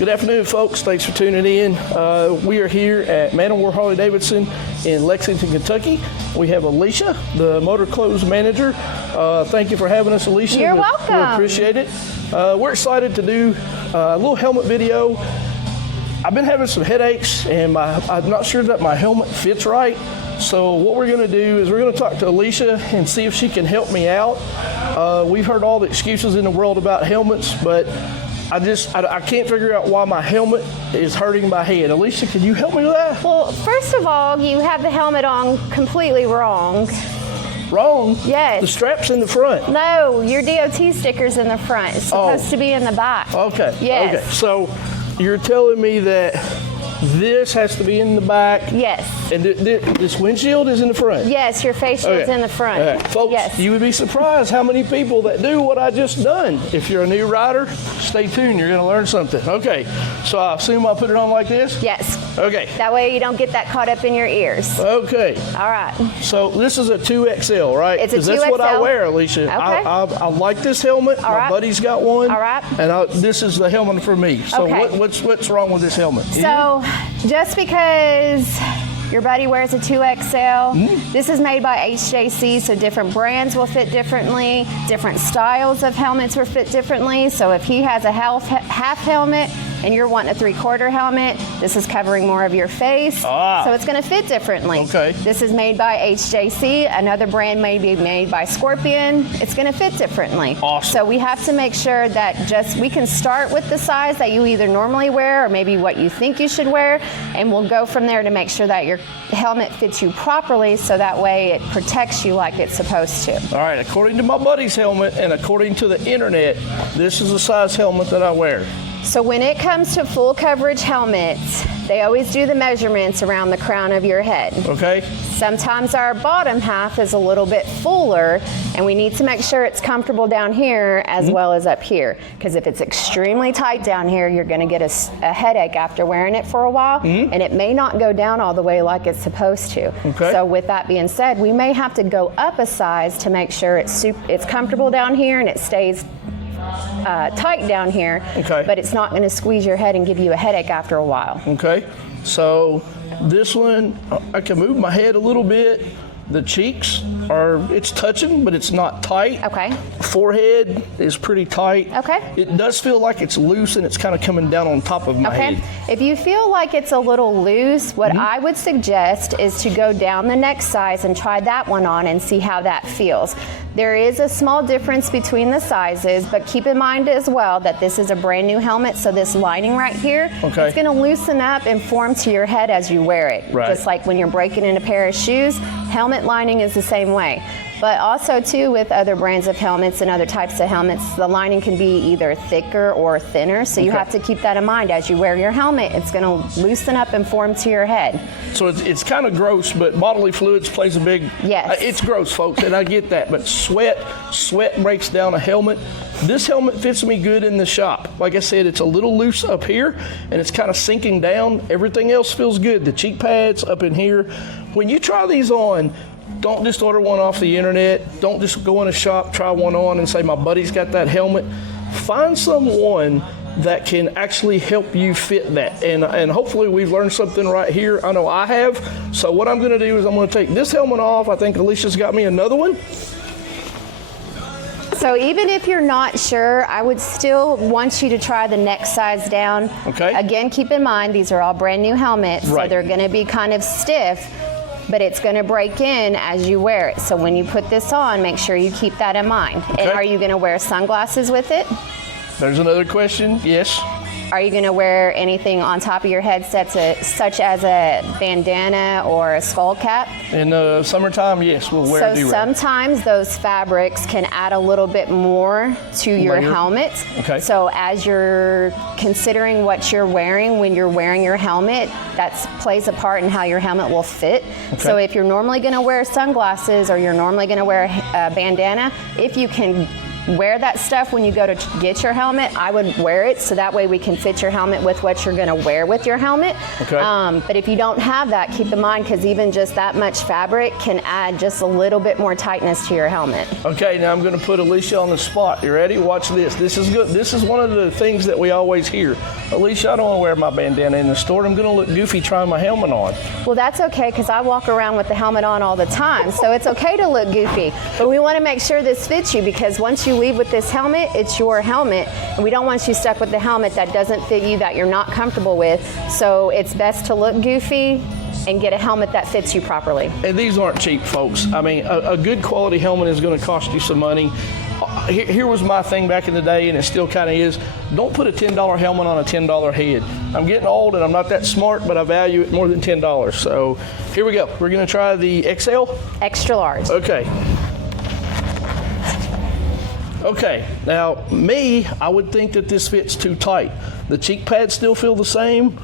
Good afternoon, folks. Thanks for tuning in. We are here at Man of War Harley Davidson in Lexington, Kentucky. We have Alisha, the Motor Clothes Manager. Thank you for having us, Alisha. You're welcome. We appreciate it. We're excited to do a little helmet video. I've been having some headaches, and I'm not sure that my helmet fits right. So what we're going to do is we're going to talk to Alisha and see if she can help me out. We've heard all the excuses in the world about helmets, but I can't figure out why my helmet is hurting my head. Alisha, can you help me with that? Well, first of all, you have the helmet on completely wrong. Wrong? Yes. The strap's in the front. No, your DOT sticker's in the front. It's supposed to be in the back. Okay. Yes. Okay. So you're telling me that this has to be in the back? Yes. And this windshield is in the front? Yes, your face shield's in the front. Okay. Folks, yes. You would be surprised how many people that do what I just done. If you're a new rider, stay tuned. You're going to learn something. Okay. So I assume I'll put it on like this? Yes. Okay. That way you don't get that caught up in your ears. Okay. All right. So this is a 2XL, right? It's a 2XL. Because that's what I wear, Alisha. Okay. I like this helmet. All My right. buddy's got one. All right. And this is the helmet for me. So Okay. what's wrong with this helmet? So just because your buddy wears a 2XL, this is made by HJC, so different brands will fit differently, different styles of helmets will fit differently. So if he has a half helmet and you're wanting a 3/4 helmet, this is covering more of your face, so it's going to fit differently. Okay. This is made by HJC, another brand may be made by Scorpion. It's going to fit differently. Awesome. So we have to make sure that we can start with the size that you either normally wear or maybe what you think you should wear, and we'll go from there to make sure that your helmet fits you properly, so that way it protects you like it's supposed to. All right, according to my buddy's helmet and according to the internet, this is the size helmet that I wear. So when it comes to full coverage helmets, they always do the measurements around the crown of your head. Okay. Sometimes our bottom half is a little bit fuller, and we need to make sure it's comfortable down here as well as up here. Because if it's extremely tight down here, you're going to get a headache after wearing it for a while, and it may not go down all the way like it's supposed to. Okay. So with that being said, we may have to go up a size to make sure it's comfortable down here and it stays tight down here, Okay. but it's not going to squeeze your head and give you a headache after a while. Okay. So this one, I can move my head a little bit. The cheeks it's touching, but it's not tight. Okay. Forehead is pretty tight. Okay. It does feel like it's loose and it's kind of coming down on top of my Okay. head. If you feel like it's a little loose, what I would suggest is to go down the next size and try that one on and see how that feels. There is a small difference between the sizes, but keep in mind as well that this is a brand new helmet, so this lining right here, Okay. it's going to loosen up and form to your head as you wear it. Right. Just like when you're breaking in a pair of shoes, helmet lining is the same way. But also too, with other brands of helmets and other types of helmets, the lining can be either thicker or thinner, so you have to keep that in mind. As you wear your helmet, it's going to loosen up and form to your head. So it's kind of gross, but bodily fluids plays a big... Yes. It's gross, folks, and I get that, but sweat breaks down a helmet. This helmet fits me good in the shop. Like I said, it's a little loose up here, and it's kind of sinking down. Everything else feels good. The cheek pads up in here. When you try these on, don't just order one off the internet. Don't just go in a shop, try one on and say, my buddy's got that helmet. Find someone that can actually help you fit that. And hopefully we've learned something right here. I know I have. So what I'm going to do is I'm going to take this helmet off. I think Alisha's got me another one. So even if you're not sure, I would still want you to try the next size down. Okay. Again, keep in mind, these are all brand new helmets, so Right. they're going to be kind of stiff, but it's going to break in as you wear it. So when you put this on, make sure you keep that in mind. Okay. And are you going to wear sunglasses with it? There's another question. Yes. Are you going to wear anything on top of your head such as a bandana or a skull cap? In the summertime, yes, we'll wear So do-rag. sometimes those fabrics can add a little bit more to your Layer. helmet. Okay. So as you're considering what you're wearing when you're wearing your helmet, that plays a part in how your helmet will fit. Okay. So if you're normally going to wear sunglasses or you're normally going to wear a bandana, if you can wear that stuff when you go to get your helmet. I would wear it so that way we can fit your helmet with what you're going to wear with your helmet. Okay. But if you don't have that, keep in mind, because even just that much fabric can add just a little bit more tightness to your helmet. Okay, now I'm going to put Alisha on the spot. You ready? Watch this. This is good. This is one of the things that we always hear. Alisha, I don't want to wear my bandana in the store. I'm going to look goofy trying my helmet on. Well, that's okay, because I walk around with the helmet on all the time, so it's okay to look goofy. But we want to make sure this fits you, because once you leave with this helmet, it's your helmet, and we don't want you stuck with the helmet that doesn't fit you, that you're not comfortable with. So it's best to look goofy and get a helmet that fits you properly. And these aren't cheap, folks. I mean, a good quality helmet is going to cost you some money. Here was my thing back in the day, and it still kind of is. Don't put a $10 helmet on a $10 head. I'm getting old and I'm not that smart, but I value it more than $10. So here we go. We're going to try the XL. Extra large. Okay. Okay, now me, I would think that this fits too tight. The cheek pads still feel the same.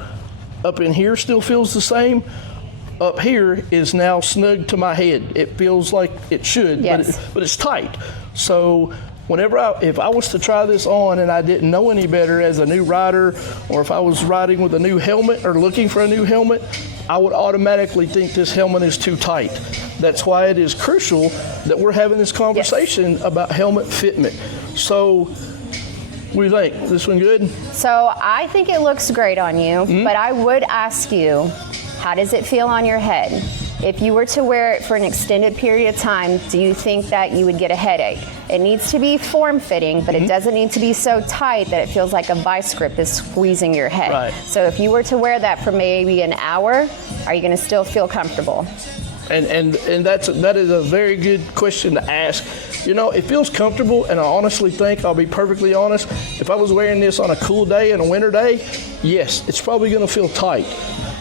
Up in here still feels the same. Up here is now snug to my head. It feels like it should, yes, but it's tight. So if I was to try this on and I didn't know any better as a new rider, or if I was riding with a new helmet or looking for a new helmet, I would automatically think this helmet is too tight. That's why it is crucial that we're having this conversation about helmet fitment. So, what do you think? This one good? So I think it looks great on you, but I would ask you, how does it feel on your head? If you were to wear it for an extended period of time, do you think that you would get a headache? It needs to be form-fitting, but it doesn't need to be so tight that it feels like a vice grip is squeezing your head. Right. So if you were to wear that for maybe an hour, are you going to still feel comfortable? And that is a very good question to ask. You know, it feels comfortable, and I honestly think, I'll be perfectly honest, if I was wearing this on a cool day and a winter day, yes, it's probably going to feel tight.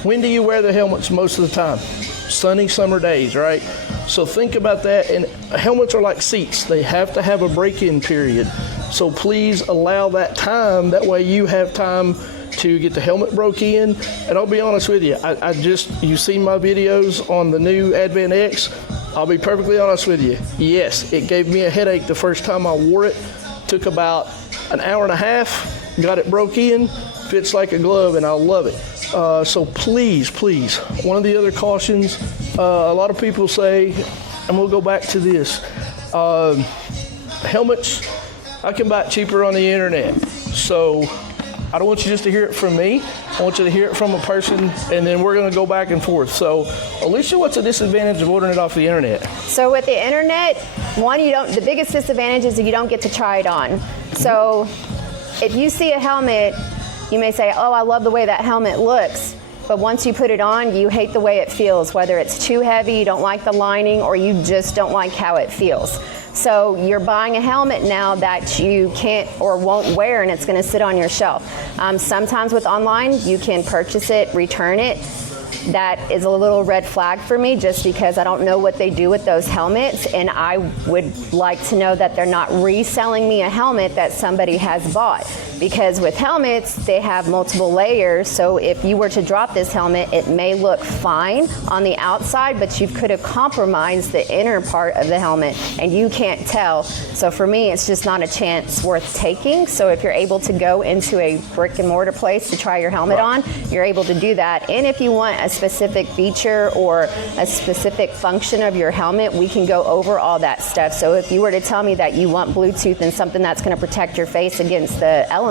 When do you wear the helmets most of the time? Sunny summer days, right? So think about that. And helmets are like seats. They have to have a break-in period. So please allow that time. That way you have time to get the helmet broke in. And I'll be honest with you, you've seen my videos on the new Advent X. I'll be perfectly honest with you. Yes, it gave me a headache the first time I wore it. Took about an hour and a half, got it broke in, fits like a glove, and I love it. So please, one of the other cautions, a lot of people say, and we'll go back to this, helmets, I can buy it cheaper on the internet. So I don't want you just to hear it from me. I want you to hear it from a person, and then we're going to go back and forth. So, Alisha, what's the disadvantage of ordering it off the internet? So with the internet, the biggest disadvantage is that you don't get to try it on. So if you see a helmet, you may say, oh, I love the way that helmet looks. But once you put it on, you hate the way it feels, whether it's too heavy, you don't like the lining, or you just don't like how it feels. So you're buying a helmet now that you can't or won't wear, and it's going to sit on your shelf. Sometimes with online, you can purchase it, return it. That is a little red flag for me, just because I don't know what they do with those helmets, and I would like to know that they're not reselling me a helmet that somebody has bought. Because with helmets, they have multiple layers, so if you were to drop this helmet, it may look fine on the outside, but you could have compromised the inner part of the helmet, and you can't tell. So for me, it's just not a chance worth taking. So if you're able to go into a brick and mortar place to try your helmet on, you're able to do that. And if you want a specific feature or a specific function of your helmet, we can go over all that stuff. So if you were to tell me that you want Bluetooth and something that's going to protect your face against the elements,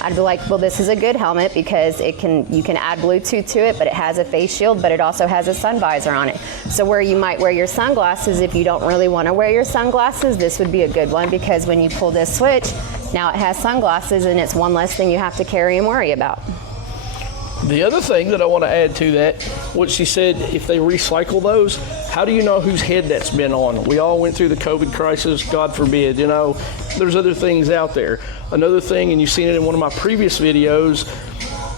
I'd be like, well, this is a good helmet because you can add Bluetooth to it, but it has a face shield, but it also has a sun visor on it. So where you might wear your sunglasses, if you don't really want to wear your sunglasses, this would be a good one, because when you pull this switch, now it has sunglasses, and it's one less thing you have to carry and worry about. The other thing that I want to add to that, what she said, if they recycle those, how do you know whose head that's been on? We all went through the COVID crisis, God forbid, there's other things out there. Another thing, and you've seen it in one of my previous videos,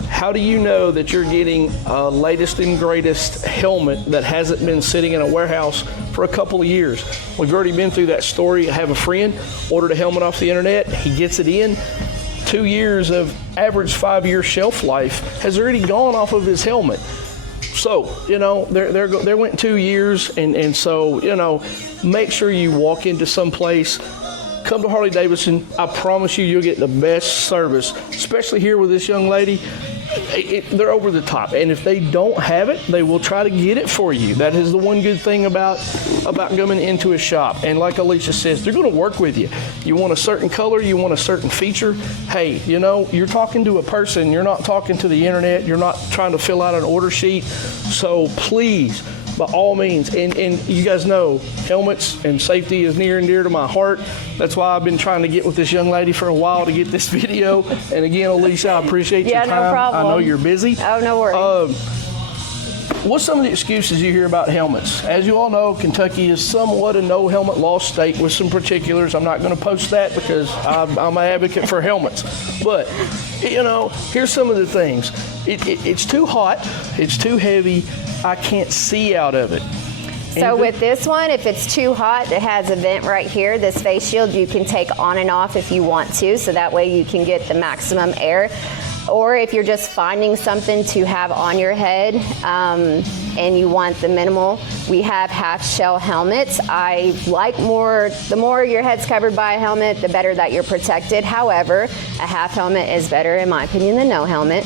how do you know that you're getting a latest and greatest helmet that hasn't been sitting in a warehouse for a couple of years? We've already been through that story. I have a friend, ordered a helmet off the internet, he gets it in. 2 years of average 5-year shelf life has already gone off of his helmet. So, there went 2 years, and so, make sure you walk into some place, come to Harley Davidson. I promise you'll get the best service, especially here with this young lady. They're over the top, and if they don't have it, they will try to get it for you. That is the one good thing about coming into a shop. And like Alisha says, they're going to work with you. You want a certain color, you want a certain feature. Hey, you know, you're talking to a person. You're not talking to the internet. You're not trying to fill out an order sheet. So please, by all means, and you guys know helmets and safety is near and dear to my heart. That's why I've been trying to get with this young lady for a while to get this video. And again, Alisha, I appreciate your time. No problem. I know you're busy. Oh, no worries. What's some of the excuses you hear about helmets? As you all know, Kentucky is somewhat a no helmet law state with some particulars. I'm not going to post that because I'm an advocate for helmets. But, you know, here's some of the things. It's too hot. It's too heavy. I can't see out of it. So with this one, if it's too hot, it has a vent right here. This face shield you can take on and off if you want to, so that way you can get the maximum air. Or if you're just finding something to have on your head and you want the minimal, we have half shell helmets. I like the more your head's covered by a helmet, the better that you're protected. However, a half helmet is better in my opinion than no helmet.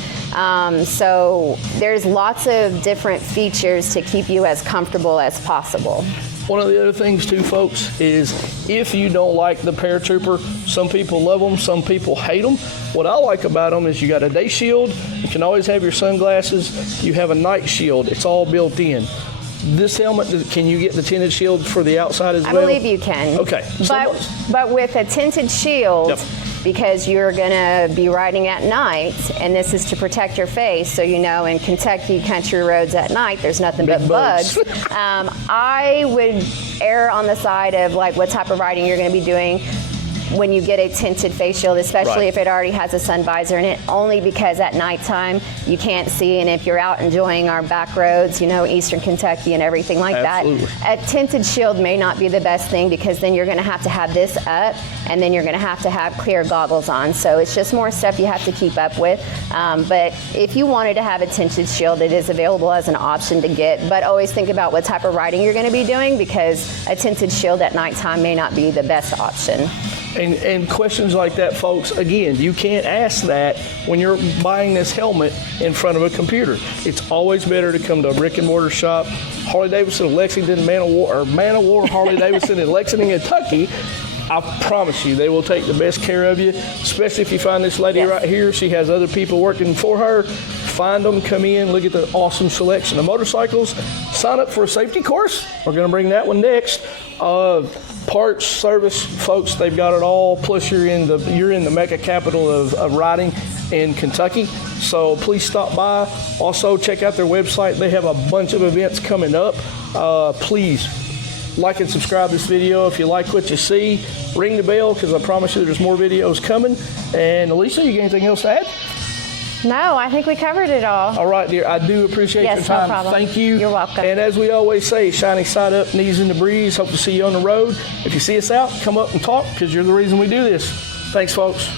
So there's lots of different features to keep you as comfortable as possible. One of the other things too, folks, is if you don't like the paratrooper, some people love them, some people hate them. What I like about them is you got a day shield, you can always have your sunglasses, you have a night shield, it's all built in. This helmet, can you get the tinted shield for the outside as well? I believe you can. Okay. But with a tinted shield, yep, because you're going to be riding at night, and this is to protect your face, so you know in Kentucky country roads at night there's nothing but bugs. I would err on the side of like what type of riding you're going to be doing when you get a tinted face shield, especially if it already has a sun visor in it, only because at nighttime you can't see, and if you're out enjoying our back roads, you know, Eastern Kentucky and everything like that, a tinted shield may not be the best thing, because then you're going to have this up, and then you're going to have clear goggles on. So it's just more stuff you have to keep up with. But if you wanted to have a tinted shield, it is available as an option to get, but always think about what type of riding you're going to be doing, because a tinted shield at nighttime may not be the best option. And questions like that, folks, again, you can't ask that when you're buying this helmet in front of a computer. It's always better to come to a brick and mortar shop. Harley Davidson of Lexington, Man of War Harley Davidson in Lexington, Kentucky. I promise you, they will take the best care of you, especially if you find this lady right here. She has other people working for her. Find them, come in, look at the awesome selection of motorcycles. Sign up for a safety course. We're going to bring that one next. Parts, service, folks, they've got it all. Plus, you're in the Mecca capital of riding in Kentucky. So please stop by. Also, check out their website. They have a bunch of events coming up. Please like and subscribe this video if you like what you see. Ring the bell, because I promise you there's more videos coming. And Alisha, you got anything else to add? No, I think we covered it all. All right, dear. I do appreciate your time. No problem. Thank you. You're welcome. And as we always say, shiny side up, knees in the breeze. Hope to see you on the road. If you see us out, come up and talk, because you're the reason we do this. Thanks, folks.